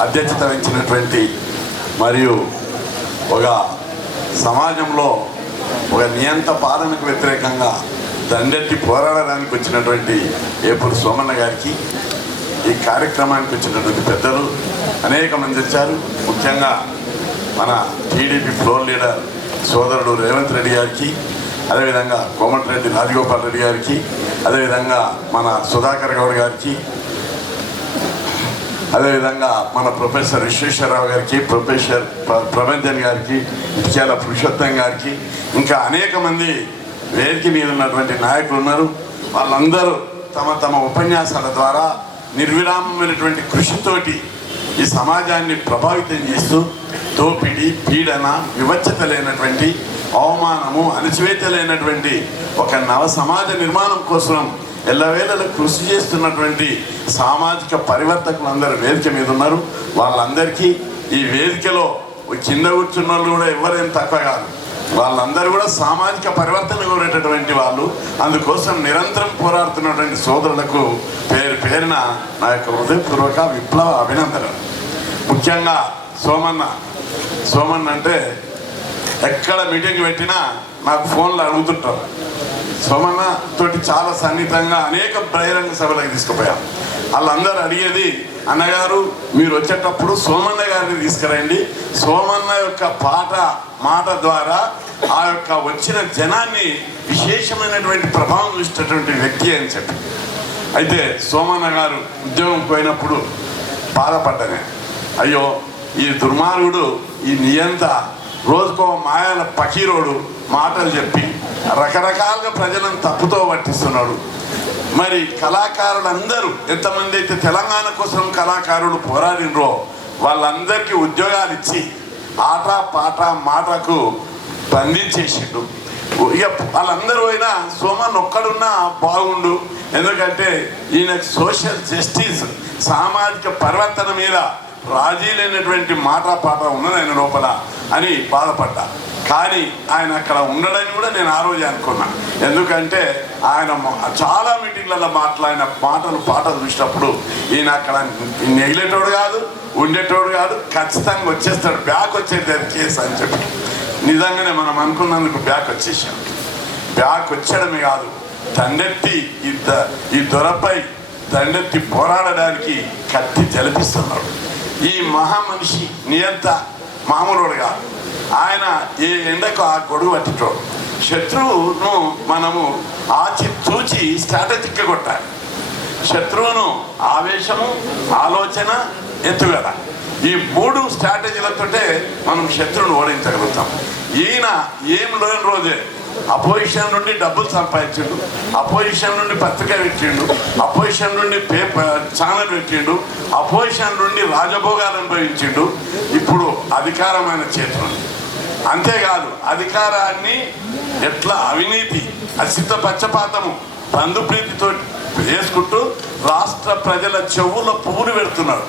అధ్యక్షత వహించినటువంటి మరియు ఒక సమాజంలో ఒక నియంత పాలనకు వ్యతిరేకంగా దండెత్తి పోరాడడానికి వచ్చినటువంటి ఏపూరు సోమన్న గారికి, ఈ కార్యక్రమానికి వచ్చినటువంటి పెద్దలు అనేక మంది వచ్చారు. ముఖ్యంగా మన టీడీపీ ఫ్లోర్ లీడర్ సోదరుడు రేవంత్ రెడ్డి గారికి, అదేవిధంగా కోమటిరెడ్డి రాజగోపాల్ రెడ్డి గారికి, అదేవిధంగా మన సుధాకర్ గౌడ్ గారికి, అదేవిధంగా మన ప్రొఫెసర్ విశ్వేశ్వరరావు గారికి, ప్రొఫెసర్ ప్రభంజన్ గారికి, ఇచ్చాల పురుషోత్తం గారికి, ఇంకా అనేక మంది వేదిక మీద ఉన్నటువంటి నాయకులు ఉన్నారు. వాళ్ళందరూ తమ తమ ఉపన్యాసాల ద్వారా నిర్విరామమైనటువంటి కృషితోటి ఈ సమాజాన్ని ప్రభావితం చేస్తూ దోపిడీ, పీడన, వివచ్చత లేనటువంటి, అవమానము, అణచివేత లేనటువంటి ఒక నవ సమాజ నిర్మాణం కోసం ఎల్లవేళలా కృషి చేస్తున్నటువంటి సామాజిక పరివర్తకులందరూ వేదిక మీద ఉన్నారు. వాళ్ళందరికీ ఈ వేదికలో కింద కూర్చున్న వాళ్ళు కూడా ఎవరేం తక్కువ కాదు. వాళ్ళందరూ కూడా సామాజిక పరివర్తన కోరేటటువంటి వాళ్ళు. అందుకోసం నిరంతరం పోరాడుతున్నటువంటి సోదరులకు పేరు పేరున నా యొక్క హృదయపూర్వక విప్లవ అభినందనలు. ముఖ్యంగా సోమన్న అంటే ఎక్కడ మీటింగ్ పెట్టినా నాకు ఫోన్లో అడుగుతుంటారు. సోమన్న తోటి చాలా సన్నిహితంగా అనేక బహిరంగ సభలకు తీసుకుపోయాం. వాళ్ళందరూ అడిగేది, అన్నగారు మీరు వచ్చేటప్పుడు సోమన్న గారిని తీసుకురండి, సోమన్న యొక్క మాట ద్వారా ఆ యొక్క వచ్చిన జనాన్ని విశేషమైనటువంటి ప్రభావం చూసేటటువంటి వ్యక్తి అని చెప్పి. అయితే సోమన్న గారు ఉద్యోగం పోయినప్పుడు బాధపడ్డానే, అయ్యో ఈ దుర్మార్గుడు, ఈ నియంత రోజుకో మాయాల పకీరోడు మాటలు చెప్పి రకరకాలుగా ప్రజలను తప్పుతో పట్టిస్తున్నాడు. మరి కళాకారులందరూ ఎంతమంది అయితే తెలంగాణ కోసం కళాకారులు పోరాడినరో వాళ్ళందరికీ ఉద్యోగాలు ఇచ్చి ఆట పాట మాటకు బంధించేసిండు. ఇక వాళ్ళందరూ అయినా సోమన్ ఒక్కడున్నా బాగుండు, ఎందుకంటే ఈయన సోషల్ జస్టిస్, సామాజిక పరివర్తన మీద రాజీ లేనటువంటి మాట పాట ఉన్నది ఆయన లోపల అని బాధపడ్డా. కానీ ఆయన అక్కడ ఉండడని కూడా నేను ఆ రోజే అనుకున్నా. ఎందుకంటే ఆయన చాలా మీటింగ్లలో మాట్లాడిన పాటలు చూసినప్పుడు ఈయన అక్కడ నెగిలేటోడు కాదు, ఉండేటోడు కాదు, ఖచ్చితంగా వచ్చేస్తాడు, బ్యాక్ వచ్చేది కేసు అని చెప్పి. నిజంగానే మనం అనుకున్నందుకు బ్యాక్ వచ్చేసాం. బ్యాక్ వచ్చేయడమే కాదు, దండెత్తి ఈ దొరపై దండెత్తి పోరాడడానికి కత్తి జలిపిస్తున్నాడు. ఈ మహామనిషి నియంత మామూలుడు కాదు. ఆయన ఏ ఎండకు ఆ గొడుగు పట్టించోడు. శత్రువును మనము చూచి స్ట్రాటజిక్గా కొట్టాలి. శత్రువును ఆవేశము, ఆలోచన, ఎత్తుగడ, ఈ 3 స్ట్రాటజీలతోటే మనం శత్రువును ఓడించగలుగుతాం. ఈయన ఏం లేని రోజే అపోజిషన్ నుండి డబ్బులు సంపాదించిండు, అపోజిషన్ నుండి పత్రిక పెట్టిండు, అపోజిషన్ నుండి ఛానల్ పెట్టిండు, అపోజిషన్ నుండి రాజభోగాలు అనుభవించిండు. ఇప్పుడు అధికారమైన చేతులు. అంతేకాదు, అధికారాన్ని ఎట్లా అవినీతి, అసిద్ధ పక్షపాతము, బంధుప్రీతితో వేసుకుంటూ రాష్ట్ర ప్రజల చెవుల్లో పువ్వులు పెడుతున్నాడు.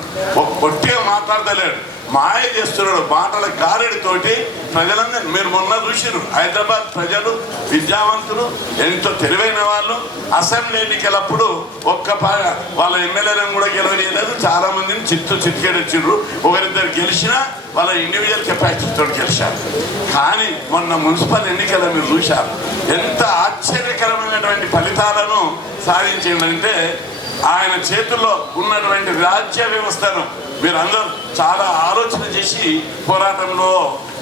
ఒట్టిగా మాట్లాడతలేడు, మాయ చేస్తున్నాడు. మాటల గారెడితోటి ప్రజలందరూ మీరు మొన్న చూసిరు. హైదరాబాద్ ప్రజలు విద్యావంతులు, ఎంతో తెలివైన వాళ్ళు. అసెంబ్లీ ఎన్నికలప్పుడు వాళ్ళ ఎమ్మెల్యేలను కూడా గెలవలేదు. చాలా మందిని చిటికెడిచ్చిర్రు. ఒకరిద్దరు గెలిచినా వాళ్ళ ఇండివిజువల్ కెపాసిటీతో గెలిచారు. కానీ మొన్న మున్సిపల్ ఎన్నికలు మీరు చూశారు, ఎంత ఆశ్చర్యకరమైనటువంటి ఫలితాలను సాధించిందంటే ఆయన చేతుల్లో ఉన్నటువంటి రాజ్య వ్యవస్థను మీరందరూ చాలా ఆలోచన చేసి పోరాటంలో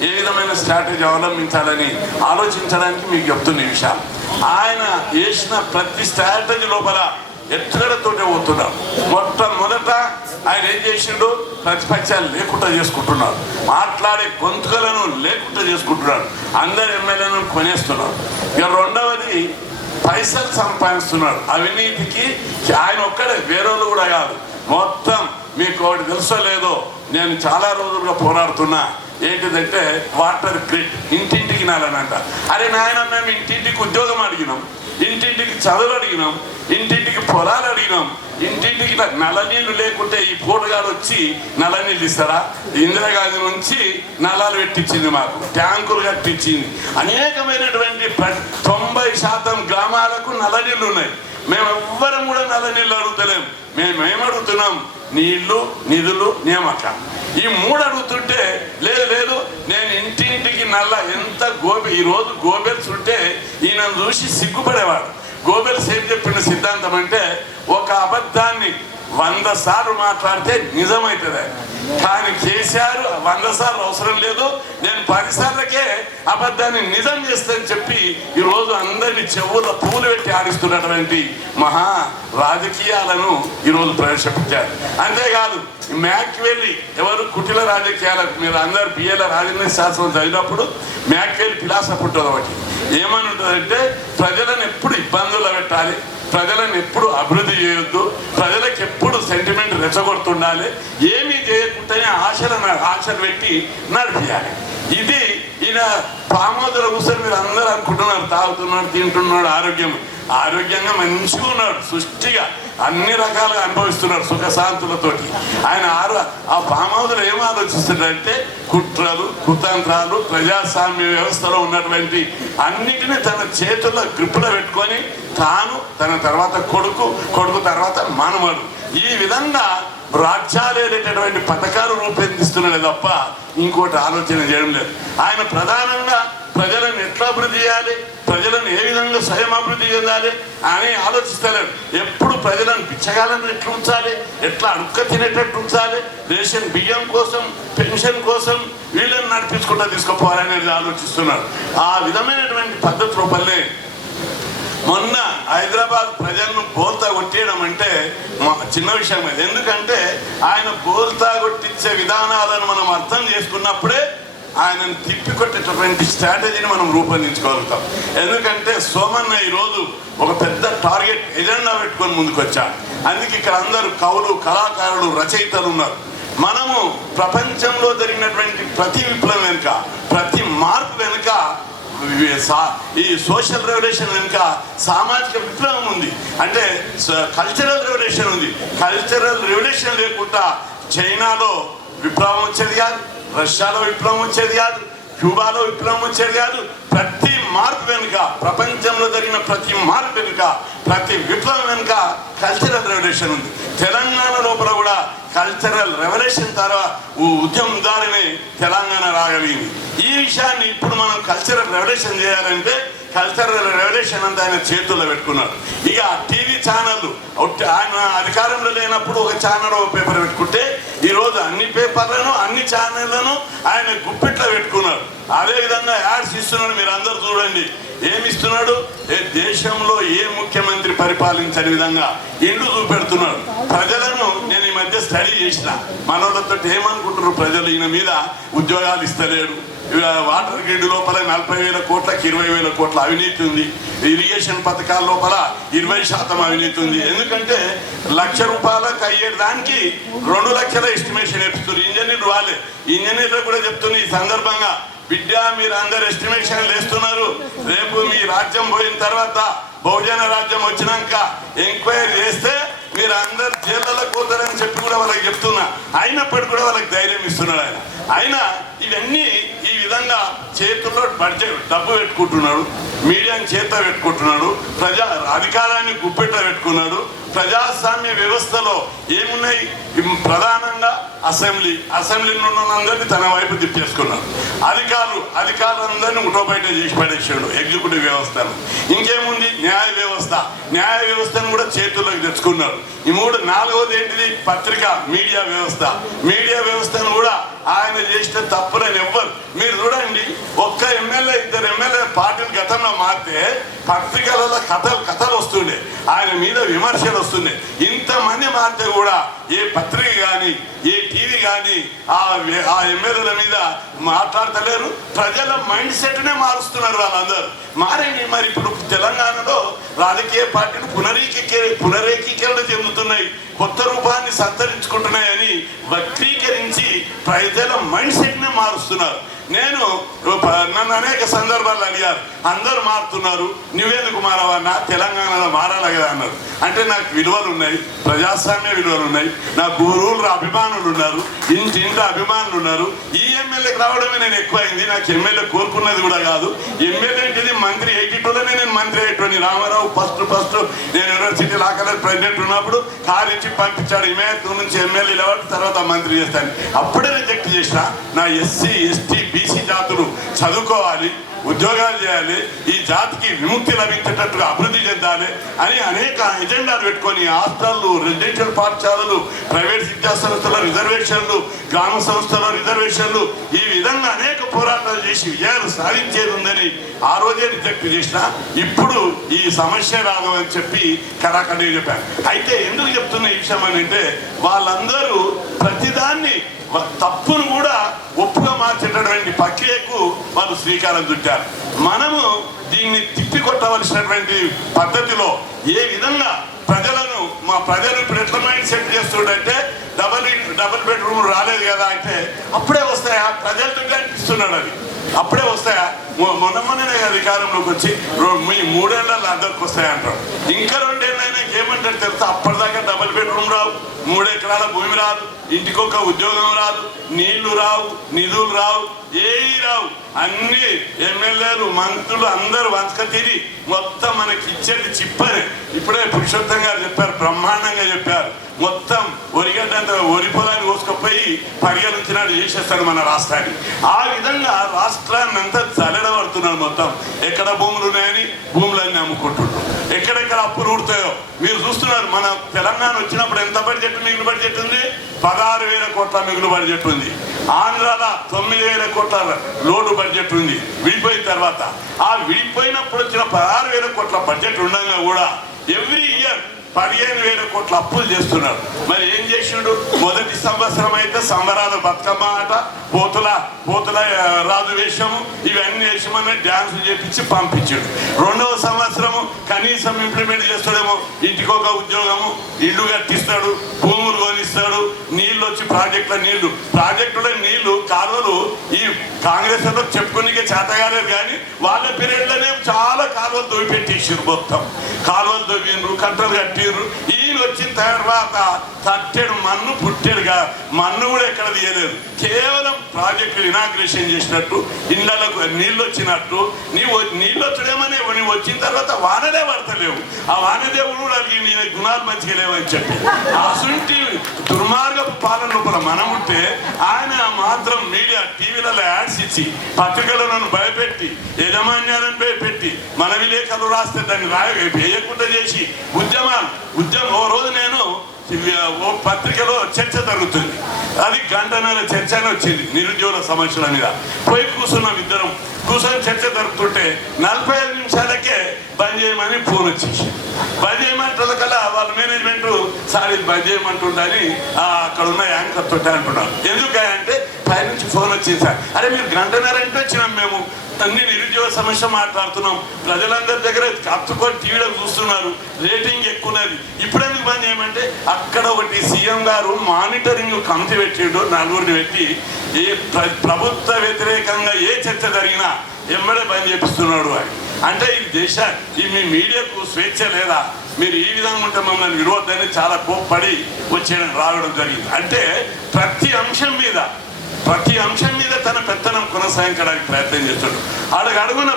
ఏ విధమైన స్ట్రాటజీ అవలంబించాలని ఆలోచించడానికి మీకు చెప్తున్న విషయాలు. ఆయన వేసిన ప్రతి స్ట్రాటజీ లోపల ఎత్తుగడతోటే పోతున్నాడు. మొట్టమొదట ఆయన ఏం చేసిండు, ప్రతిపక్షాలు లేకుండా చేసుకుంటున్నాడు, మాట్లాడే గొంతుకలను లేకుండా చేసుకుంటున్నాడు, అందరు ఎమ్మెల్యేలను కొనేస్తున్నాడు. ఇక రెండవది పైసలు సంపాదిస్తున్నాడు. అవినీతికి ఆయన ఒక్కడే, వేరేళ్ళు కూడా కాదు. మొత్తం మీకు ఒకటి తెలుసో లేదో, నేను చాలా రోజులుగా పోరాడుతున్నా. ఏంటిదంటే వాటర్ గ్రిడ్, ఇంటింటికి నాలనంట. అరే నాయన, మేము ఇంటింటికి ఉద్యోగం అడిగినాం, ఇంటింటికి చదువులు అడిగినాం, ఇంటింటికి పొలాలు అడిగినాం, ఇంటింటికి నల్ల నీళ్లు లేకుంటే ఈ పోటుగాడు వచ్చి నల్ల నీళ్ళు ఇస్తారా? ఇందిరాగాంధీ నుంచి నల్లాలు పెట్టించింది, మాకు ట్యాంకులు కట్టించింది. అనేకమైనటువంటి 90% గ్రామాలకు నల్ల నీళ్లు ఉన్నాయి. మేము ఎవ్వరం కూడా నల్ల నీళ్ళు అడుగుతలేము. మేమేమడుగుతున్నాం? నీళ్లు, నిధులు, నియామకం. ఈ 3 అడుగుతుంటే లేదు నేను ఇంటింటికి నల్ల ఎంత ఈరోజు గోబెల్స్ ఉంటే ఈయన చూసి సిగ్గుపడేవాడు. గోబెల్స్ ఏం చెప్పిన సిద్ధాంతం అంటే, ఒక అబద్ధాన్ని 100 సార్లు మాట్లాడితే నిజమవుతుంది. కానీ కేసీఆర్ 100 సార్లు అవసరం లేదు, నేను 10 సార్లకే అబద్ధాన్ని నిజం చేస్తానని చెప్పి ఈరోజు అందరినీ చెవుల్లో పూలు పెట్టి ఆడిస్తున్నటువంటి మహా రాజకీయాలను ఈరోజు ప్రవేశపెట్టారు. అంతేకాదు మ్యాక్వెల్లి ఎవరు కుటిల రాజకీయాలకు మీరు అందరు బిఏల రాజకీయ శాస్త్రం చదివినప్పుడు మ్యాక్వెల్లి ఫిలాసఫీ ఉంటుంది. ఒకటి ఏమని ఉంటుందంటే, ప్రజలను ఎప్పుడు ఇబ్బందులు పెట్టాలి, ప్రజలను ఎప్పుడు అభివృద్ధి చేయొద్దు, ప్రజలకు ఎప్పుడు సెంటిమెంట్ రెచ్చగొడుతుండాలి, ఏమీ చేయకుండానే ఆశలు పెట్టి నడిపియాలి. ఇది ఈయన పామోదర కూర్చొని మీరు అందరూ అనుకుంటున్నారు తాగుతున్నాడు, తింటున్నాడు, ఆరోగ్యంగా మంచిగా ఉన్నాడు, సృష్టిగా అన్ని రకాలుగా అనుభవిస్తున్నాడు సుఖశాంతులతోటి. ఆయన ఆ పామోదరు ఏం ఆలోచిస్తున్నాడంటే, కుట్రలు, కుతంత్రాలు, ప్రజాస్వామ్య వ్యవస్థలో ఉన్నటువంటి అన్నిటినీ తన చేతుల్లో గ్రిప్పులో పెట్టుకొని తాను, తన తర్వాత కొడుకు తర్వాత మనవడు, ఈ విధంగా రాజ్యాలేటటువంటి పథకాలు రూపొందిస్తున్నాడే తప్ప ఇంకోటి ఆలోచన చేయడం లేదు. ఆయన ప్రధానంగా ప్రజలను ఎట్లా అభివృద్ధి చేయాలి, ప్రజలను ఏ విధంగా స్వయం అభివృద్ధి చెందాలి అని ఆలోచిస్తలేడు. ఎప్పుడు ప్రజలను బిచ్చగాలను ఎట్లా ఉంచాలి, ఎట్లా అడుక్క తినేటట్టు ఉంచాలి, రేషన్ బియ్యం కోసం, పెన్షన్ కోసం వీళ్ళని నడిపించుకుంటూ తీసుకుపోవాలనేది ఆలోచిస్తున్నాడు. ఆ విధమైనటువంటి పద్ధతి రూపంలో మొన్న హైదరాబాద్ ప్రజలను బోల్తా కొట్టేయడం అంటే చిన్న విషయం అది. ఎందుకంటే ఆయన బోల్తా కొట్టించే విధానాలను మనం అర్థం చేసుకున్నప్పుడే ఆయనను తిప్పికొట్టేటటువంటి స్ట్రాటజీని మనం రూపొందించుకోగలుగుతాం. ఎందుకంటే సోమన్న ఈరోజు ఒక పెద్ద టార్గెట్ ఎజెండా పెట్టుకొని ముందుకు వచ్చాడు. అందుకే ఇక్కడ అందరూ కవులు, కళాకారులు, రచయితలు ఉన్నారు. మనము ప్రపంచంలో జరిగినటువంటి ప్రతి విప్లవం వెనుక, ప్రతి మార్పు వెనుక, ఈ సోషల్ రెవల్యూషన్ వెనుక సామాజిక విప్లవం ఉంది. అంటే కల్చరల్ రెవల్యూషన్ ఉంది. కల్చరల్ రెవల్యూషన్ లేకుండా చైనాలో విప్లవం వచ్చేది కాదు, రష్యాలో విప్లవం వచ్చేది కాదు, క్యూబాలో విప్లవం వచ్చేది కాదు. ప్రతి మార్పు వెనుక, ప్రపంచంలో జరిగిన ప్రతి మార్పు వెనుక, ప్రతి విప్లవం వెనుక కల్చరల్ రెవల్యూషన్ ఉంది. తెలంగాణ లోపల కూడా కల్చరల్ రెవల్యూషన్ తర్వాత ఉద్యమం ద్వారానే తెలంగాణ రాగలిగింది. ఈ విషయాన్ని ఇప్పుడు మనం కల్చరల్ రెవల్యూషన్ చేయాలంటే కల్చరల్ రెవల్యూషన్ అంతా ఆయన చేతుల్లో పెట్టుకున్నాడు. ఇక టీవీ ఛానళ్ళు ఆయన అధికారంలో లేనప్పుడు ఒక ఛానల్ ఒక పేపర్ పెట్టుకుంటే ఈరోజు అన్ని పేపర్లను, అన్ని ఛానళ్లను ఆయన గుప్పిట్లో పెట్టుకున్నాడు. అదేవిధంగా యాడ్స్ ఇస్తున్నాడు. మీరు అందరూ చూడండి ఏమి ఇస్తున్నాడు. దేశంలో ఏ ముఖ్యమంత్రి పరిపాలించని విధంగా ఇండ్లు చూపెడుతున్నాడు. ప్రజలను నేను ఈ మధ్య స్టడీ చేసిన, మనోళ్ళతో ఏమనుకుంటున్నారు ప్రజలు, ఈయన మీద ఉద్యోగాలు ఇస్తలేడు, వాటర్ గ్రిడ్ లోపల 40,000 కోట్లకు 20,000 కోట్ల అవినీతి ఉంది, ఇరిగేషన్ పథకాల లోపల 20% అవినీతి ఉంది. ఎందుకంటే ₹1,00,000 అయ్యేది దానికి 2 లక్షల ఎస్టిమేషన్ వేస్తున్నారు. ఇంజనీర్లు వాళ్ళే, ఇంజనీర్లు కూడా చెప్తున్నారు ఈ సందర్భంగా, బిడ్డ మీరు అందరు ఎస్టిమేషన్లు వేస్తున్నారు, రేపు మీ రాజ్యం పోయిన తర్వాత, బహుజన రాజ్యం వచ్చినాక ఎంక్వైరీ చేస్తే మీరు అందరు జైళ్ళకు పోతారని చెప్పి కూడా వాళ్ళకి చెప్తున్నా. అయినప్పటికీ కూడా వాళ్ళకి ధైర్యం ఇస్తున్నాడు ఆయన. అయినా ఇవన్నీ ఈ విధంగా చేతుల్లో బడ్జెట్ డబ్బు పెట్టుకుంటున్నాడు, మీడియాని చేత పెట్టుకుంటున్నాడు, అధికారాన్ని గుప్పెట్ట పెట్టుకున్నాడు. ప్రజాస్వామ్య వ్యవస్థలో ఏమున్నాయి? ప్రధానంగా అసెంబ్లీలో ఉన్నందరినీ తన వైపు తిప్పేసుకున్నాడు. అధికారులందరినీ ముఠోబయట చేసి పడేసాడు ఎగ్జిక్యూటివ్ వ్యవస్థను. ఇంకేముంది? న్యాయ వ్యవస్థను కూడా చేతుల్లోకి తెచ్చుకున్నాడు. ఈ 4వది ఏంటిది? మీడియా వ్యవస్థను కూడా ఆయన చేసిన తప్పులని ఎవ్వరు, మీరు చూడండి, ఒక్క ఎమ్మెల్యే 2 ఎమ్మెల్యే పార్టీలు గతంలో మారితే పత్రికలలో కథలు వస్తుండే, ఆయన మీద విమర్శలు వస్తున్నాయి. ఇంతమంది మారితే కూడా ఏ పత్రిక కానీ, ఏ టీవీ కానీ ఆ ఎమ్మెల్యేల మీద మాట్లాడతలేరు. ప్రజల మైండ్ సెట్నే మారుస్తున్నారు వాళ్ళందరూ. మారండి. మరి ఇప్పుడు తెలంగాణలో రాజకీయ పార్టీలు పునరేకీకరణ చెందుతున్నాయి, కొత్త రూపాన్ని సంతరించుకుంటున్నాయని వక్రీకరించి ప్రజల మైండ్ సెట్నే మారుస్తున్నారు. నేను నన్ను అనేక సందర్భాలు అడిగారు, అందరూ మారుతున్నారు నువ్వేందుకు మారవన్నా, తెలంగాణలో మారాలి కదా అన్నారు. అంటే నాకు విలువలు ఉన్నాయి, ప్రజాస్వామ్య విలువలు ఉన్నాయి, నా గురువులు అభిమానులు ఉన్నారు, ఇంటింటి అభిమానులు ఉన్నారు. ఈ ఎమ్మెల్యేకి రావడమే నేను ఎక్కువైంది. నాకు ఎమ్మెల్యే కోరుకున్నది కూడా కాదు. ఎమ్మెల్యే అంటే మంత్రి 82లోనే నేను మంత్రి అయ్యేటోని. రామారావు ఫస్ట్ నేను యూనివర్సిటీ లా కాలేజ్ ప్రెసిడెంట్ ఉన్నప్పుడు కారు ఇచ్చి పంపించాడు, ఇమేత్ నుంచి ఎమ్మెల్యే లేవాడు, తర్వాత మంత్రి చేస్తాను. అప్పుడే రిజెక్ట్ చేసిన. నా ఎస్సీ ఎస్టీ బీసీ జాతులు చదువుకోవాలి, ఉద్యోగాలు చేయాలి, ఈ జాతికి విముక్తి లభించేటట్టుగా అభివృద్ధి చెందాలి అని అనేక ఎజెండాలు పెట్టుకొని హాస్టళ్ళు, రెసిడెన్షియల్ పాఠశాలలు, ప్రైవేట్ విద్యా సంస్థల రిజర్వేషన్లు, గ్రామ సంస్థల రిజర్వేషన్లు, ఈ విధంగా అనేక పోరాటాలు చేసి విజయాలు సాధించేది ఉందని ఆ రోజే రిజెక్ట్ చేసిన. ఇప్పుడు ఈ సమస్య రాదు అని చెప్పి కరాఖండి చెప్పాను. అయితే ఎందుకు చెప్తున్న ఈ విషయం అని అంటే, వాళ్ళందరూ ప్రతిదాన్ని తప్పును కూడా ఒప్పుగా మార్చేటటువంటి ప్రక్రియకు వాళ్ళు శ్రీకారం చుట్టారు. మనము దీన్ని తిప్పికొట్టవలసినటువంటి పద్ధతిలో ఏ విధంగా మా ప్రజలు ఇప్పుడు ఎట్లా మైండ్ సెట్ చేస్తుండే, డబుల్ బెడ్రూమ్ రాలేదు కదా అంటే అప్పుడే వస్తాయా, ప్రజలతో అనిపిస్తున్నాడు అది. అప్పుడే వస్తాయా, మొన్ననే అధికారంలోకి వచ్చి మీ 3 ఏళ్ళలో అందరికి వస్తాయంటారు. ఇంకా 2 ఏళ్ళైనా ఏమంటారు తెలుసా, అప్పటిదాకా డబుల్ బెడ్రూమ్ రావు, 3 ఎకరాల భూమి రాదు, ఇంటికొక ఉద్యోగం రాదు, నీళ్లు రావు, నిధులు రావు, ఏవి రావు. అన్ని ఎమ్మెల్యేలు మంత్రులు అందరూ వంచక తిరిగి మొత్తం మనకి ఇచ్చేది చిప్పని. ఇప్పుడే పురుషోత్తం గారు చెప్పారు, బ్రహ్మాండంగా చెప్పారు. మొత్తం ఒరిగడ్డంత వరి పొలాన్ని కోసుకపోయి పరిగణించినట్టు చేసేస్తాడు మన రాష్ట్రాన్ని. ఆ విధంగా రాష్ట్రాన్ని అంతా చల్లడబడుతున్నారు. మొత్తం ఎక్కడ భూములు ఉన్నాయని భూములన్నీ అమ్ముకుంటున్నారు, ఎక్కడెక్కడ అప్పులు ఊడుతాయో మీరు చూస్తున్నారు. మన తెలంగాణ వచ్చినప్పుడు ఎంత బడ్జెట్, మిగులు బడ్జెట్ ఉంది, 16,000 కోట్ల మిగులు బడ్జెట్ ఉంది. ఆంధ్రాలో 9,000 కోట్ల లోటు బడ్జెట్ ఉంది విడిపోయిన తర్వాత. ఆ విడిపోయినప్పుడు వచ్చిన 16,000 కోట్ల బడ్జెట్ ఉండగా కూడా ఎవ్రీ ఇయర్ 15,000 కోట్ల అప్పులు చేస్తున్నాడు. మరి ఏం చేసిండు? మొదటి సంవత్సరం అయితే సంబరాలు, బతుకమ్మ ఆట, పోతుల రాజు వేషము, ఇవన్నీ వేషమని డ్యాన్స్ చేపించి పంపించాడు. 2వ సంవత్సరము కనీసం ఇంప్లిమెంట్ చేస్తాడేమో, ఇంటికొక ఉద్యోగము, ఇల్లు కట్టిస్తాడు, భూములు కొనిస్తాడు, నీళ్ళు వచ్చి ప్రాజెక్టుల నీళ్లు కాలువలు ఈ కాంగ్రెస్ లో చెప్పుకునే చేతగాలేదు. కానీ వాళ్ళ పీరియడ్లోనే చాలా కాలువలు తోవిపెట్టేసారు. మొత్తం కాలువలు తవ్విండ్రు, కట్టలు కట్టిండ్రు. ఈయన వచ్చిన తర్వాత తట్టెడు మన్ను పుట్టెడుగా మన్ను కూడా ఎక్కడ తీయలేదు. కేవలం ప్రాజెక్టులు ఇనాగ్రేషన్ చేసినట్టు, ఇళ్లకు నీళ్ళు వచ్చినట్టు. నీళ్ళు వచ్చడేమని నువ్వు వచ్చిన తర్వాత వానదే పడతలేవు. ఆ వానదేవుడు కూడా అడిగి నీ గుణాలు మంచిగా లేవని చెప్పి అసుంటి దుర్మార్గపు పాలన లోపల మనం ఉంటే, ఆయన మాత్రం మీడియా టీవీలలో యాడ్స్ ఇచ్చి, పత్రికలను భయపెట్టి, యజమాన్యాలను భయపెట్టి, మన విలేకరులు రాస్తే దాన్ని వేయకుండా చేసి ఉద్యమం. ఓ రోజు నేను ఓ పత్రికలో చర్చ జరుగుతుంది, అది 1 గంటన్నర చర్చ అని వచ్చింది నిరుద్యోగుల సమస్యల మీద. పోయి కూర్చున్నాం, ఇద్దరం కూర్చొని చర్చ జరుగుతుంటే 45 నిమిషాలకే బంద్ చేయమని ఫోన్ వచ్చేసి, బంద్ చేయమంటున్న కల్లా వాళ్ళ మేనేజ్మెంట్ సార్ ఇది బంద్ చేయమంటుందని అక్కడ ఉన్న యాంకర్ తోటి అంటున్నారు. ఎందుకంటే పైనుంచి ఫోన్ వచ్చింది, సార్ అరే మీరు 1 గంటన్నర అంటే వచ్చినాం, మేము అన్ని నిరుద్యోగ సమస్య మాట్లాడుతున్నాం, ప్రజలందరి దగ్గర కత్తుకొని టీవీలో చూస్తున్నారు, రేటింగ్ ఎక్కువన్నది, ఇప్పుడు ఎందుకు బంద్ చేయమంటే అక్కడ ఒకటి సీఎం గారు మానిటరింగ్ కమిటీ పెట్టిండు, 4గురిని పెట్టి ఏ ప్రభుత్వ వ్యతిరేకంగా ఏ చర్చ జరిగినా ఎమ్మడే బంద్ చేపిస్తున్నాడు అని. అంటే ఈ మీ మీడియాకు స్వేచ్ఛ లేదా? మీరు ఈ విధంగా ఉంటే మమ్మల్ని విరోధాన్ని చాలా కోప్పడి రావడం జరిగింది. అంటే ప్రతి అంశం మీద తన పెత్తనం కొనసాగించడానికి ప్రయత్నం చేస్తాడు. అడుగున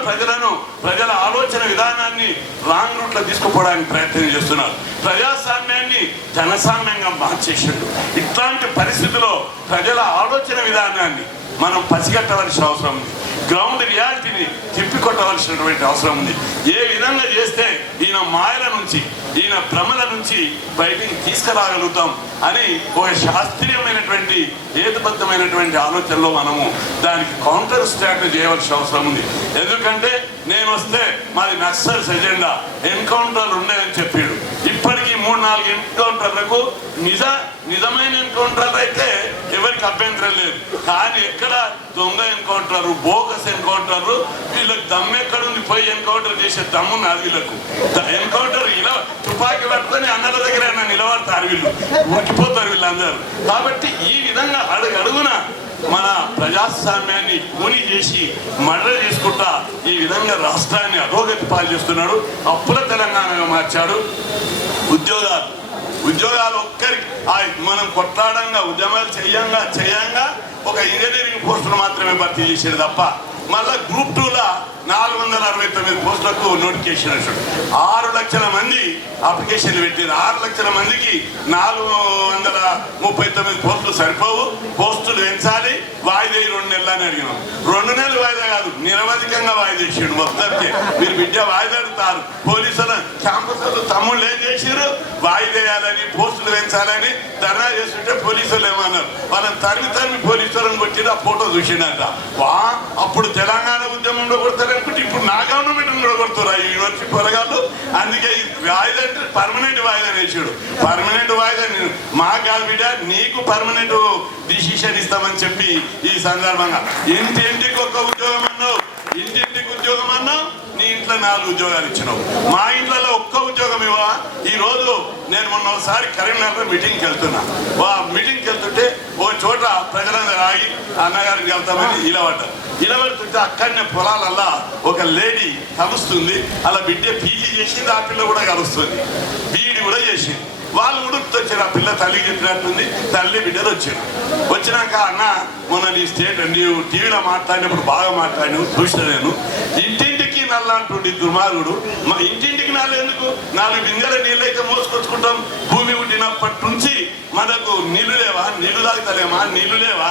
ప్రజల ఆలోచన విధానాన్ని రాంగ్ రూట్లో తీసుకుపోవడానికి ప్రయత్నం చేస్తున్నారు. ప్రజాస్వామ్యాన్ని జనసామ్యంగా మార్చేసాడు. ఇట్లాంటి పరిస్థితిలో ప్రజల ఆలోచన విధానాన్ని మనం పసిగట్టవలసిన అవసరం ఉంది. గ్రౌండ్ రియాలిటీని తిప్పికొట్టవలసినటువంటి అవసరం ఉంది. ఏ విధంగా చేస్తే ఈయన మాయల నుంచి, ఈయన భ్రమల నుంచి బయటికి తీసుకురాగలుగుతాం అని ఒక శాస్త్రీయమైనటువంటి హేతుబద్ధమైనటువంటి ఆలోచనలో మనము దానికి కౌంటర్ స్ట్రాటజీ చేయవలసిన అవసరం ఉంది. ఎందుకంటే నేను వస్తే మాది నక్సల్స్ ఎజెండా, ఎన్కౌంటర్లు ఉన్నాయని చెప్పాడు. ఇప్పటికీ 3-4 ఎన్కౌంటర్లకు నిజమైన ఎన్కౌంటర్లు అయితే ఎవరికి అభ్యంతరం లేదు. కానీ ఎక్కడ దొంగ ఎన్కౌంటర్లు, బోగస్ ఎన్కౌంటర్లు, వీళ్ళకి దమ్ము ఎక్కడుంది? పోయి ఎన్కౌంటర్ చేసే దమ్ము నాది వీళ్ళకు. ఎన్కౌంటర్ ఇలా తుపాకీ పట్టుకొని అన్నల దగ్గర నిలబడతారు, వీళ్ళు ఉరికిపోతారు వీళ్ళందరూ. కాబట్టి ఈ విధంగా అడుగున మన ప్రజాస్వామ్యాన్ని కూని చేసి మర్డర్ చేసుకుంటా ఈ విధంగా రాష్ట్రాన్ని అధోగతి పాలు చేస్తున్నాడు. అప్పుల తెలంగాణగా మార్చాడు. ఉద్యోగాలు ఒక్కరికి మనం కొట్లాడంగా ఉద్యమాలు చేయంగా ఒక ఇంజనీరింగ్ పోస్టులు మాత్రమే భర్తీ చేసేది తప్ప మళ్ళా గ్రూప్ 2లా 469 పోస్టులకు నోటిఫికేషన్ వచ్చాడు. 6 లక్షల మంది అప్లికేషన్లు పెట్టారు. 6 లక్షల మందికి 439 పోస్టులు సరిపోవు. పోస్టులు పెంచాలి, వాయిదా 2 నెలలు అని అడిగినాం. 2 నెలలు వాయిదా కాదు, నిరవధికంగా వాయిదా ఇచ్చాడు. మొత్తానికి మీరు బిడ్డ వాయిదా అడుగుతారు. పోలీసులు క్యాంపస్లు తమ్ముళ్ళు ఏం చేసారు, వాయిదా వేయాలని పోస్టులు పెంచాలని ధర్నా చేస్తుంటే పోలీసులు ఏమన్నారు, వాళ్ళని తరిమి పోలీసులను కొట్టిన ఆ ఫోటో చూసిండట. అప్పుడు తెలంగాణ ఉద్యమంలో కొడతారు అనుకుంటే ఇప్పుడు నా గవర్నమెంట్ కూడా కొడుతున్నారు ఈ యూనివర్సిటీ పొరగాళ్ళు. అందుకే వాయిదా అంటే పర్మనెంట్ వాయిదా వేసాడు. పర్మనెంట్ వాయిదా మా కాదు బిడ్డ, నీకు పర్మనెంట్ డిసిషన్ ఇస్తామని చెప్పి ఈ సందర్భంగా ఇంటింటికి ఒక్క ఉద్యోగం అన్నావు, ఇంటింటికి ఉద్యోగం అన్నావు. నీ ఇంట్లో 4 ఉద్యోగాలు ఇచ్చినావు, మా ఇంట్లో ఒక్క ఉద్యోగం ఇవ్వా. ఈ రోజు నేను మొన్న ఒకసారి కరీంనగర్ మీటింగ్కి వెళ్తున్నా. మీటింగ్కి వెళ్తుంటే ఓ చోట ప్రజలందరూ ఆగి అన్నగారికి వెళ్తామని ఇలబడుతుంటే అక్కడనే పొలాలల్లా ఒక లేడీ కలుస్తుంది. అలా బిడ్డ పీజీ చేసింది, ఆ పిల్ల కూడా కలుస్తుంది, బీఈడి కూడా చేసింది. వాళ్ళు ఉడుకుతూ వచ్చారు. ఆ పిల్ల తల్లికి చెప్పినట్టుంది, తల్లి బిడ్డలు వచ్చారు. వచ్చినాక అన్న మొన్న నీ స్టేట్ నీవు టీవీలో మాట్లాడినప్పుడు బాగా మాట్లాడినావు చూసిన నేను. ఇంటింటికి నల్ల అంటుండి దుర్మార్గుడు. మా ఇంటింటికి నల్ల ఎందుకు? 4 బిందెల నీళ్ళైతే మోసుకొచ్చుకుంటాం. భూమి పుట్టినప్పటి నుంచి మనకు నీళ్లు లేవా, నీళ్లు తాగుతలేమా, నీళ్లు లేవా,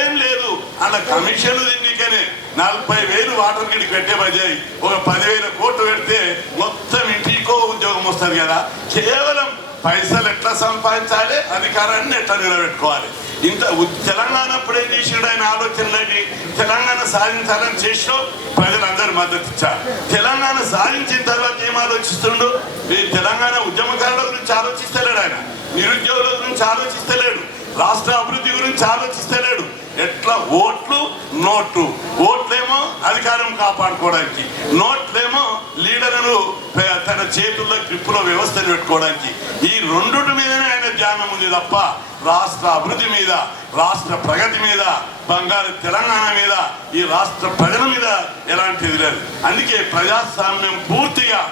ఏం లేదు. అలా కమిషన్లు దీనికనే 40,000 వాటర్ గిడికి పెట్టే బజాయి ఒక 10,000 కోట్లు పెడితే మొత్తం ఇంటికో ఉద్యోగం వస్తుంది కదా. కేవలం పైసలు ఎట్లా సంపాదించాలి, అధికారాన్ని ఎట్లా నిలబెట్టుకోవాలి. ఇంత తెలంగాణ అప్పుడే చేసాడు ఆయన ఆలోచనలని. తెలంగాణ సాధించాలని చేసినా ప్రజలందరూ మద్దతు ఇచ్చారు. తెలంగాణ సాధించిన తర్వాత ఏం ఆలోచిస్తుండు? ఈ తెలంగాణ ఉద్యమకారుల గురించి ఆలోచిస్తలేడు ఆయన, నిరుద్యోగుల గురించి ఆలోచిస్తలేడు, రాష్ట్ర అభివృద్ధి గురించి ఆలోచిస్తలేడు. ఎట్లా ఓట్లు నోట్లు, ఓట్లేమో అధికారం కాపాడుకోవడానికి, నోట్లేమో లీడర్లను తన చేతుల్లో గ్రిప్పులో వ్యవస్థను పెట్టుకోవడానికి. ఈ రెండుటి మీదనే ఆయన ధ్యానం ఉంది తప్ప రాష్ట్ర అభివృద్ధి మీద, రాష్ట్ర ప్రగతి మీద, బంగారు తెలంగాణ మీద, ఈ రాష్ట్ర ప్రజల మీద ఎలాంటిది లేదు. అందుకే ప్రజాస్వామ్యం పూర్తిగా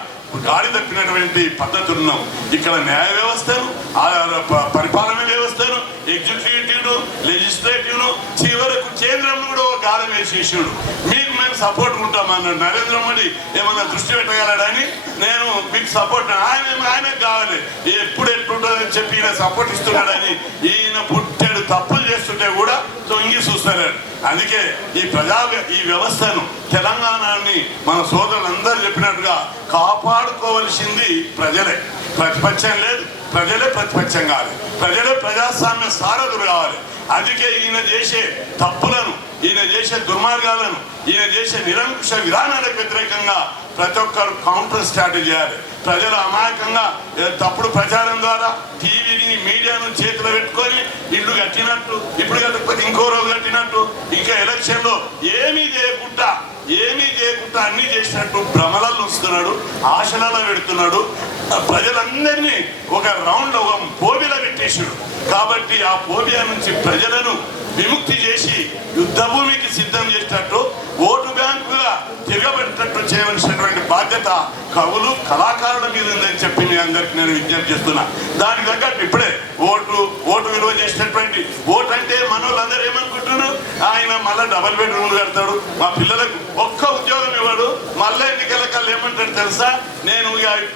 గాడి తప్పినటువంటి పద్ధతులు ఉన్నాం. ఇక్కడ న్యాయ వ్యవస్థను, పరిపాలన వ్యవస్థను, ఎగ్జిక్యూటివ్ను, లెజిస్లేటివ్ను, చివరకు కేంద్రంలో కూడా ఒక గాలం వేసేసాడు. మీకు మేము సపోర్ట్ ఉంటామన్నాడు నరేంద్ర మోడీ. ఏమన్నా దృష్టి పెట్టగలడని నేను మీకు సపోర్ట్, ఆయనకు కావాలి ఎప్పుడు ఎట్లుంటుందని చెప్పి ఈయన సపోర్ట్ ఇస్తున్నాడని. ఈయన పుట్టాడు తప్పులు చేస్తుంటే కూడా తొంగి చూస్తలేడు. అందుకే ఈ వ్యవస్థను, తెలంగాణని మన సోదరులందరూ చెప్పినట్టుగా కాపాడుకోవలసింది ప్రజలే. ప్రతిపక్షం లేదు, ప్రజలే ప్రతిపక్షం కావాలి, ప్రజలే ప్రజాస్వామ్య సారథులు కావాలి. అందుకే ఈయన చేసే తప్పులను, ఈయన చేసే దుర్మార్గాలను, ఈయన చేసే నిరంకుశ విధానాలకు వ్యతిరేకంగా ప్రతి ఒక్కరు కౌంటర్ స్ట్రాటజీ చేయాలి. ప్రజలు అమాయకంగా తప్పుడు ప్రచారం ద్వారా టీవీని, మీడియాను చేతిలో పెట్టుకొని ఇల్లు కట్టినట్టు, ఇప్పుడు కట్టకపోతే ఇంకో రోజు కట్టినట్టు, ఇంకా ఎలక్షన్లో ఏమీ చేయకుండా అన్ని చేసినట్టు భ్రమలలో ఉంచుతున్నాడు, ఆశలలో పెడుతున్నాడు. ప్రజలందరినీ ఒక రౌండ్, ఒక పోబిలా పెట్టేసాడు. కాబట్టి ఆ పోబియా నుంచి ప్రజలను విముక్తి చేసి యుద్ధ భూమికి సిద్ధం చేసినట్టు, ఓటు బ్యాంకుగా తిరగబెట్టినట్టు చేయవలసినటువంటి బాధ్యత కవులు, కళాకారుల మీద ఉందని చెప్పి మీ అందరికి నేను విజ్ఞప్తి చేస్తున్నా. దానికి తగ్గట్టు ఇప్పుడే ఓటు విలువ చేసినటువంటి ఓటు అంటే మనోళ్ళందరూ ఏమనుకుంటున్నారు, ఆయన మళ్ళీ డబుల్ బెడ్రూమ్లు కడతాడు, మా పిల్లలకు ఒక్క ఉద్యోగం ఇవ్వడు, మళ్ళీ ఎన్నికల కల్లా ఏమంటాడు తెలుసా, నేను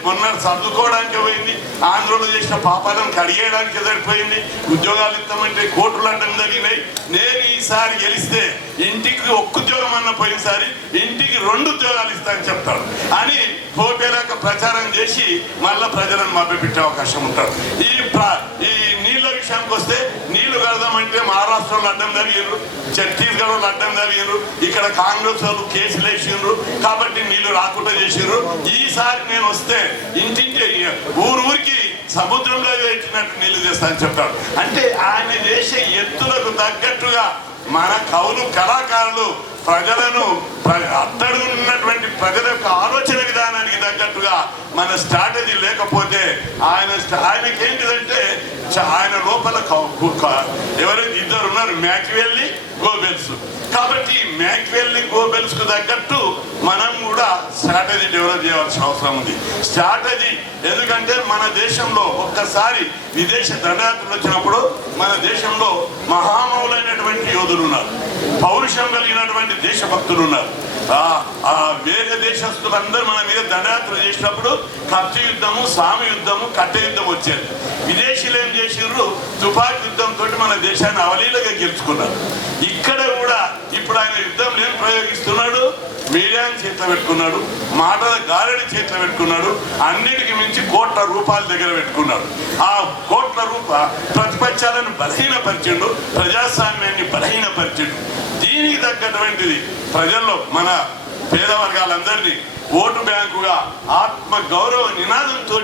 మొన్న చదువుకోవడానికి పోయింది, ఆంధ్రలో చేసిన పాపాలను కడిగేయడానికి సరిపోయింది, ఉద్యోగాలు ఇస్తామంటే కోట్లు అడ్డం జరిగినాయి, నేను ఈసారి గెలిస్తే ఇంటికి ఒక్క ఉద్యోగం అన్న పోయినసారి ఇంటికి 2 ఉద్యోగాలు ఇస్తానని చెప్తాడు అని పోపేలాక ప్రచారం చేసి మళ్ళా ప్రజలను మభ్యపెట్టే అవకాశం ఉంటాడు. ఈ నీళ్ళ విషయానికి వస్తే, నీళ్లు కడదామంటే మహారాష్ట్రలో అడ్డం జరిగిండ్రు, ఛత్తీస్గఢ్లో అడ్డం జరిగిండ్రు, ఇక్కడ కాంగ్రెస్ వాళ్ళు కేసులు వేసిండ్రు, కాబట్టి నీళ్లు రాకుండా చేసిండ్రు. ఈసారి నేను వస్తే ఇంటింటి ఊరికి సముద్రంలో వేసినట్టు నీళ్లు చేస్తానని చెప్తాడు. అంటే ఆయన చేసే ఎత్తులకు తగ్గట్టుగా మన కవులు కళాకారులు ప్రజలను అట్టడుగున్నటువంటి ప్రజల యొక్క ఆలోచన విధానానికి తగ్గట్టుగా మన స్ట్రాటజీ లేకపోతే ఆయనకేంటిదంటే ఆయన లోపల ఎవరైతే ఇద్దరు ఉన్నారు, మ్యాకివెల్లీ, గోబెల్స్. కాబట్టి మ్యాకివెల్లీ, గోబెల్స్ కు తగ్గట్టు మనం కూడా స్ట్రాటజీ డెవలప్ చేయాల్సిన అవసరం ఉంది. స్ట్రాటజీ ఎందుకంటే మన దేశంలో ఒక్కసారి విదేశ దండయాత్రలు వచ్చినప్పుడు మన దేశంలో మహామౌలైనటువంటి యోధులు ఉన్నారు, పౌరుషం కలిగినటువంటి దేశభక్తులు ఉన్నారు. వేరే దేశస్తులందరూ మన మీద దండయాత్ర చేసినప్పుడు కత్తి యుద్ధము, సామి యుద్ధము, కట్టె యుద్ధం వచ్చేది. విదేశీయులు ఏం చేసిర్రు? తుపాకీ యుద్ధంతో మన దేశాన్ని అవలీలగా గెలుచుకున్నారు. ఇక్కడ కూడా ఇప్పుడు ఆయన యుద్ధం ఏం ప్రయోగిస్తున్నాడు? మీడియాని చేతిలో పెట్టుకున్నాడు, మాటల గాలిని చేతిలో పెట్టుకున్నాడు, అన్నిటికి మించి కోట్ల రూపాయల దగ్గర పెట్టుకున్నాడు. ఆ కోట్ల ప్రతిపక్షాలను బలహీనపరిచిండు, ప్రజాస్వామ్యాన్ని బలహీనపరిచిండు. దీనికి తగ్గటువంటిది ప్రజల్లో మన పేద వర్గాలందరినీ ఓటు బ్యాంకుగా ఆత్మ గౌరవ నినాదంతో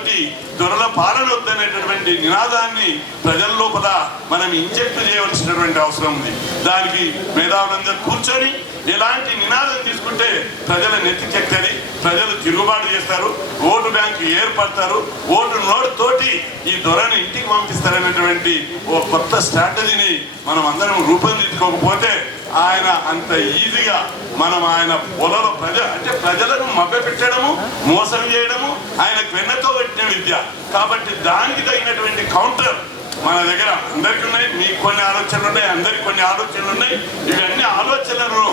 దొరల పాలన వద్దనేటటువంటి నినాదాన్ని ప్రజల లోపల మనం ఇంజెక్ట్ చేయవలసినటువంటి అవసరం ఉంది. దానికి మేధావులందరూ కూర్చొని ఎలాంటి నినాదం తీసుకుంటే ప్రజల నెత్తికెక్కది, ప్రజలు తిరుగుబాటు చేస్తారు, ఓటు బ్యాంకు ఏర్పడతారు, ఓటు నోటుతోటి ఈ దొరని ఇంటికి పంపిస్తారనేటువంటి ఓ కొత్త స్ట్రాటజీని మనం అందరం రూపొందించుకోకపోతే ఆయన అంత ఈజీగా మనం ఆయన పొలలో ప్రజలను మభ్యపెట్టడము, మోసం చేయడము ఆయనకు వెన్నతో పెట్టిన విద్య. కాబట్టి దానికి తగినటువంటి కౌంటర్ మన దగ్గర అందరికీ ఉన్నాయి. మీకు కొన్ని ఆలోచనలు ఉన్నాయి, అందరికి కొన్ని ఆలోచనలు ఉన్నాయి. ఇవన్నీ ఆలోచనలను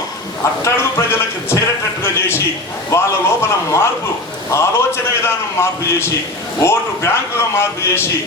అట్టడుగు ప్రజలకు చేరేటట్టుగా చేసి వాళ్ళ లోపల మార్పు, ఆలోచన విధానం మార్పు చేసి, ఓటు బ్యాంకుగా మార్పు చేసి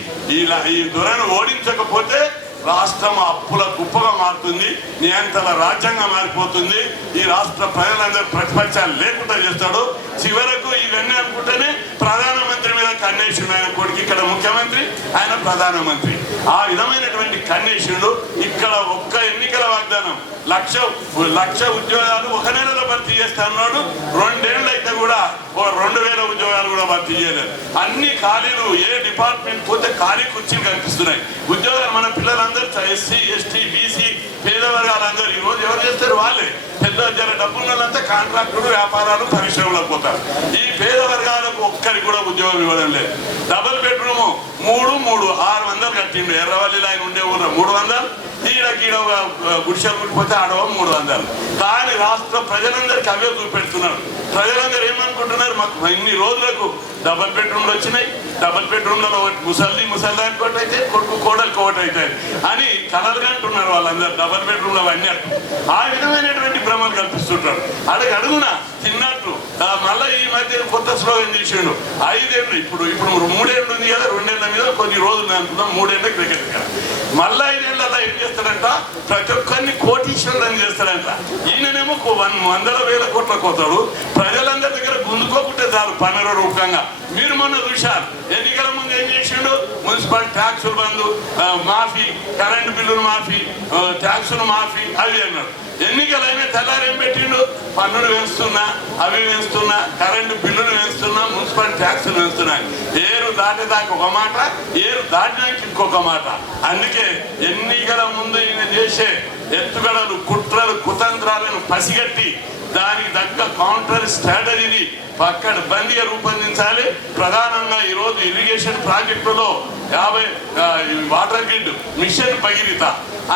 ఈ దొరను ఓడించకపోతే రాష్ట్రం అప్పుల కుప్పగా మారుతుంది, నియంత్రణ రాజ్యంగా మారిపోతుంది. ఈ రాష్ట్ర ప్రజలందరూ ప్రతిపక్షాలు లేకుండా చేస్తాడు. చివరకు ఇవన్నీ అనుకుంటేనే ప్రధానమంత్రి మీద కన్నేషుడు. ఆయన కొడుకు ఇక్కడ ముఖ్యమంత్రి, ఆయన ప్రధానమంత్రి. ఆ విధమైనటువంటి కన్నేషుడు ఇక్కడ ఒక్క ఎన్నికల వాగ్దానం లక్ష ఉద్యోగాలు ఒక నెలలో భర్తీ చేస్తా అన్నాడు. 2 ఏళ్ళు అయితే కూడా 2000 ఉద్యోగాలు కూడా భర్తీ చేయలేదు. అన్ని ఖాళీలు, ఏ డిపార్ట్మెంట్ పోతే ఖాళీ కుర్చీలు కనిపిస్తున్నాయి. ఉద్యోగాలు మన పిల్లలందరూ ఎస్సీ, ఎస్టీ, బీసీ, పేద వర్గాలందరూ ఈరోజు ఎవరు చేస్తారు? వాళ్ళే. పెద్ద జర డబ్బులంతా కాంట్రాక్టులు, వ్యాపారాలు, పరిశ్రమలకు పోతారు. ఈ పేద వర్గాలకు ఒక్కరికి కూడా ఉద్యోగం ఇవ్వడం లేదు. డబుల్ బెడ్రూమ్ 600 కట్టిండు. ఎర్రవల్లిలో ఆయన ఉండే ఊరు 300, ఈడ గుడిసెలు కుడిపోతే ఆడవ 300. కానీ రాష్ట్ర ప్రజలందరికీ అవే చూపెడుతున్నారు. ప్రజలందరూ ఏమనుకుంటున్నారు? మాకు ఇన్ని రోజులకు డబుల్ బెడ్రూమ్లు వచ్చినాయి, డబుల్ బెడ్రూమ్లలో ముసల్దానికి ఒకటి అయితే, కొడుకు కోడలికి ఒకటి అవుతాయి అని కలలుగా అంటున్నారు వాళ్ళందరూ. డబుల్ బెడ్రూమ్లు అవన్నీ ఆ విధమైనటువంటి భ్రమలు కల్పిస్తుంటారు. అడుగున తిన్నట్టు మళ్ళీ ఈ మధ్య కొత్త స్లోగన్ చేసిండు. 5 ఏళ్ళు, ఇప్పుడు 3 ఏళ్ళు ఉంది కదా, 2 ఏళ్ల మీద కొన్ని రోజులు అనుకున్నాం, 3 ఏళ్ళ క్రికెట్ కదా. మళ్ళీ 5 ఏళ్ళ ఏం చేస్తాడంట? ప్రతి ఒక్కరిని కోటీశ్వరులను చేస్తాడంట. ఈయననేమో 100,000 కోట్ల కోతాడు. ప్రజలందరి దగ్గర గుంజుకోకుంటే చాలు పన్నుల రూపంగా. మీరు మొన్న చూశారు, ఎన్నికల ముందు ఏం చేసిండు? మున్సిపల్ ట్యాక్సులు బంధు, మాఫీ, కరెంటు బిల్లులు మాఫీ, ట్యాక్సులు మాఫీ అవి అన్నాడు. ఎన్నికలైనా తెల్లారు ఏం పెట్టిండు? పన్నులు వేస్తున్నా, అవి వేస్తున్నా, కరెంటు బిల్లులు వేస్తున్నా, మున్సిపల్ ట్యాక్సులు వేస్తున్నా. ఏరు దాటేదాకా ఒక మాట, ఏరు దాటినాక ఇంకొక మాట. అందుకే ఎన్నికల ముందు ఈయన చేసే ఎత్తుగడలు, కుట్రలు, కుతంత్రాలను పసిగట్టి దానికి తగ్గ కౌంటర్ స్ట్రాటజీని పక్కన బందీగా రూపొందించాలి. ప్రధానంగా ఈరోజు ఇరిగేషన్ ప్రాజెక్టులో 50 వాటర్ గ్రిడ్ మిషన్ భగీరథ,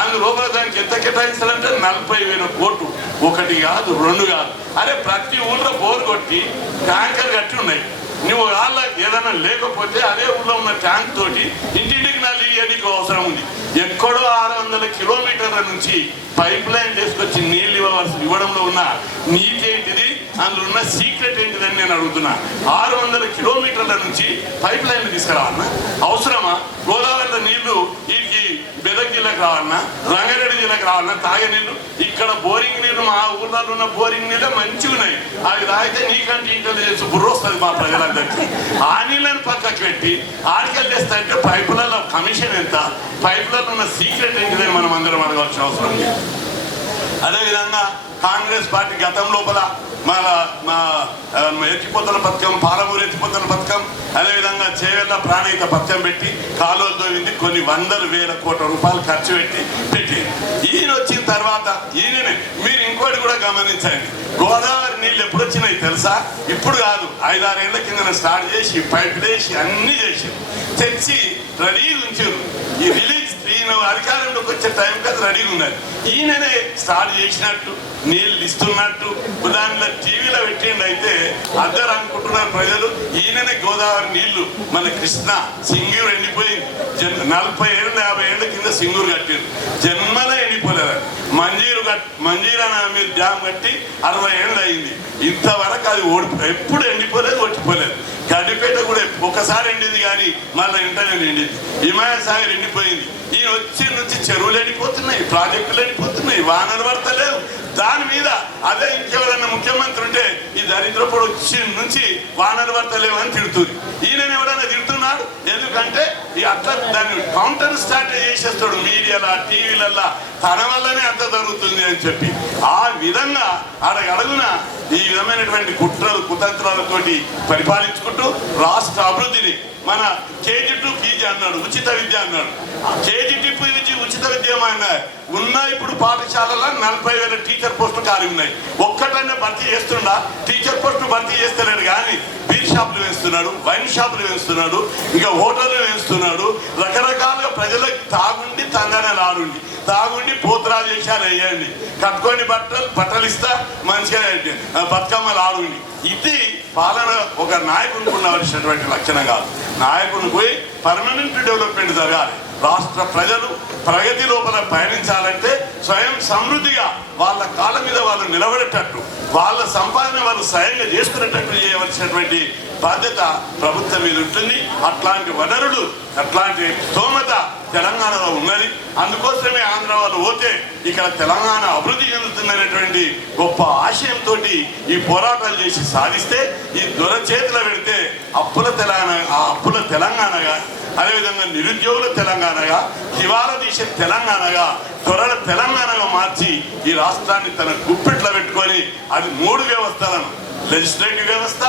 అందులోపల దానికి ఎంత కేటాయిస్తారంటే 40,000 కోట్లు. 1 కాదు, 2 కాదు. అరే ప్రతి ఊళ్ళో బోర్ కొట్టి ట్యాంకర్ కట్టి ఉన్నాయి. నువ్వు వాళ్ళ ఏదైనా లేకపోతే అదే ఊళ్ళో ఉన్న ట్యాంక్ తోటి ఇంటింటికి నీకు అవసరం ఉంది. ఎక్కడో 600 కిలోమీటర్ల నుంచి పైప్ లైన్ చేసుకొచ్చి నీళ్ళు ఇవ్వడంలో ఉన్న నీతి ఏంటిది, అందులో ఉన్న సీక్రెట్ ఏంటిదని నేను అడుగుతున్నా. 600 కిలోమీటర్ల నుంచి పైప్ లైన్ తీసుకురావాలన్నా? అవసరమా? గోదావరిలో నీళ్లు వీటికి మెదక్ జిల్లాకు రావాలన్నా, రంగారెడ్డి జిల్లాకు రావాలన్నా తాగే నీళ్లు? ఇక్కడ బోరింగ్ నీళ్లు, మా ఊళ్ళలో ఉన్న బోరింగ్ నీళ్ళే మంచిగా ఉన్నాయి. అవి తాగితే నీకంటే ఇంటెలిజెన్స్ బుర్ర వస్తుంది మా ప్రజలందరికీ. ఆ నీళ్ళని పక్కకు పెట్టి ఆర్టికల్ చేస్తా అంటే పైపులలో కమిషన్ ఎంత, పైపులలో ఉన్న సీక్రెట్ ఏంటిదని మనం అందరం అడగాల్సిన అవసరం ఉంది. అదేవిధంగా కాంగ్రెస్ పార్టీ గతం లోపల మా ఎత్తిపోతల పథకం, పాలమూరు ఎత్తిపోతల పథకం, అదేవిధంగా చేవెళ్ళ ప్రాణహిత పథకం పెట్టి కాలువలు తోవింది. కొన్ని 100,000 కోట్ల రూపాయలు ఖర్చు పెట్టి ఈయన వచ్చిన తర్వాత తర్వాత ఈయననే మీరు ఇంకోటి కూడా గమనించండి, గోదావరి నీళ్ళు ఎప్పుడు వచ్చినాయి తెలుసా? ఇప్పుడు కాదు, 5-6 ఏళ్ల కింద స్టార్ట్ చేసి పైపులు వేసి అన్ని చేసి తెచ్చి రెడీగా ఉంచారు. ఈ రిలీజ్ ఈయన అధికారంలోకి వచ్చే టైం కదా రెడీగా ఉన్నది. ఈయననే స్టార్ట్ చేసినట్టు నీళ్ళు ఇస్తున్నట్టు ఉదాహరణ టీవీలో పెట్టిండు. అయితే అందరు అనుకుంటున్నారు ప్రజలు, ఈయననే గోదావరి నీళ్లు మన కృష్ణ సింగూరు ఎండిపోయింది. 40 ఏళ్ళు 50 ఏళ్ల కింద సింగూరు కట్టారు, జన్మలో ఎండిపోలేదు. మంజీరా మీరు డ్యామ్ కట్టి 60 ఏళ్ళు అయింది, ఇంతవరకు అది ఎప్పుడు ఎండిపోలేదు, ఒట్టిపోలేదు. గడ్డిపేట కూడా ఒకసారి ఎండింది కానీ మళ్ళీ ఇంటర్నెట్ ఎండింది. హిమాయత్ సాగర్ ఎండిపోయింది. ఈయన వచ్చి నుంచి చెరువులు ఎండిపోతున్నాయి, ప్రాజెక్టులు ఎండిపోతున్నాయి, వానలు పడతలేవు. దాని మీద అదే ఇంకెవరన్నా ముఖ్యమంత్రి ఉంటే ఈ దరిద్రపుడు వచ్చి నుంచి వానలు పడతలేవు అని తిడుతుంది. ఈయన ఎవరైనా తిడుతున్నాడు, ఎందుకంటే ఈ అట్లా దాన్ని కౌంటర్ స్టార్ట్ చేసేస్తాడు మీడియాలో టీవీలల్లో, తన వల్లనే అంత జరుగుతుంది అని చెప్పి. ఆ విధంగా అడుగున ఈ విధమైనటువంటి కుట్రలు కుతంత్రాలతోటి పరిపాలించుకుంటూ రాష్ట్ర అభివృద్ధిని మన కేజీ టు పీజీ అన్నాడు, ఉచిత విద్య అన్నాడు. కేజీ టు పీజీ ఉచిత విద్య ఉన్నాయి. ఇప్పుడు పాఠశాలలో 40,000 టీచర్ పోస్టులు ఖాళీ ఉన్నాయి. ఒక్కటన్నా భర్తీ చేస్తుండా? టీచర్ పోస్టులు భర్తీ చేస్తలేడు కానీ బీర్ షాపులు వేస్తున్నాడు, వైన్ షాపులు వేస్తున్నాడు, ఇంకా హోటళ్ళు వేస్తున్నాడు. రకరకాలుగా ప్రజలకు తాగుండి తందనలు ఆడుండి, తాగుండి పోతురాలు చేశారు వేయండి, కట్టుకొని బట్టలు ఇస్తా మంచిగా బతుకమ్మలు ఆడుండి. ఇది పాలన ఒక నాయకునికి ఉండవలసినటువంటి లక్షణం కాదు. నాయకుడికి పోయి పర్మనెంట్ డెవలప్మెంట్ జరగాలి. రాష్ట్ర ప్రజలు ప్రగతి లోపల పయనించాలంటే స్వయం సమృద్ధిగా వాళ్ళ కాళ్ళ మీద వాళ్ళు నిలబడేటట్టు, వాళ్ళ సంపాదన వాళ్ళు స్వయంగా చేసుకునేటట్టు చేయవలసినటువంటి బాధ్యత ప్రభుత్వం మీద ఉంటుంది. అట్లాంటి వనరులు, అట్లాంటి స్తోమత తెలంగాణలో ఉన్నది. అందుకోసమే ఆంధ్ర వాళ్ళు పోతే ఇక్కడ తెలంగాణ అభివృద్ధి చెందుతుందనేటువంటి గొప్ప ఆశయంతో ఈ పోరాటాలు చేసి సాధిస్తే, ఈ దొరచేతిలో పెడితే అప్పుల తెలంగాణగా, అదేవిధంగా నిరుద్యోగుల తెలంగాణగా, దివాలా తీసే తెలంగాణగా, త్వరల తెలంగాణగా మార్చి ఈ రాష్ట్రాన్ని తన గుప్పిట్లో పెట్టుకొని అది 3 వ్యవస్థలను, లెజిస్లేటివ్ వ్యవస్థ,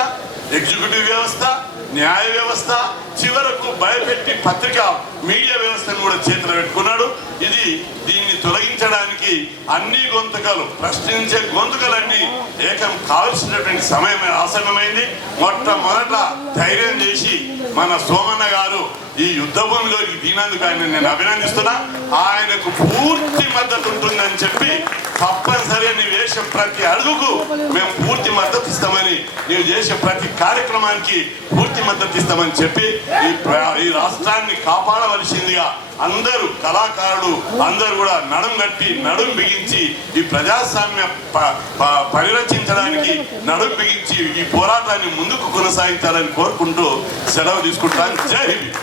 ఎగ్జిక్యూటివ్ వ్యవస్థ, న్యాయ వ్యవస్థ, చివరకు భయపెట్టి పత్రిక మీడియా వ్యవస్థను కూడా చేతిలో పెట్టుకున్నాడు. దీన్ని తొలగించడానికి అన్ని గొంతుకలు, ప్రశ్నించే గొంతుకలన్నీ ఏకం కావలసినటువంటి సమయం ఆసన్నమైంది. మొట్టమొదట ధైర్యం చేసి మన సోమన్న గారు ఈ యుద్ధ భూమిలోకి దిగినందుకు ఆయన నేను అభినందిస్తున్నా. ఆయనకు పూర్తి మద్దతు ఉంటుందని చెప్పి, తప్పనిసరిగా నీవు చేసే ప్రతి అడుగుకు మేము పూర్తి మద్దతు ఇస్తామని, నీవు చేసే ప్రతి కార్యక్రమానికి పూర్తి మద్దతు ఇస్తామని చెప్పి ఈ రాష్ట్రాన్ని కాపాడవలసిందిగా అందరూ కళాకారులు అందరూ కూడా నడుం బిగించి ఈ ప్రజాస్వామ్య పరిరక్షించడానికి నడుం బిగించి ఈ పోరాటాన్ని ముందుకు కొనసాగించాలని కోరుకుంటూ సెలవు తీసుకుంటాను. జై హింద్.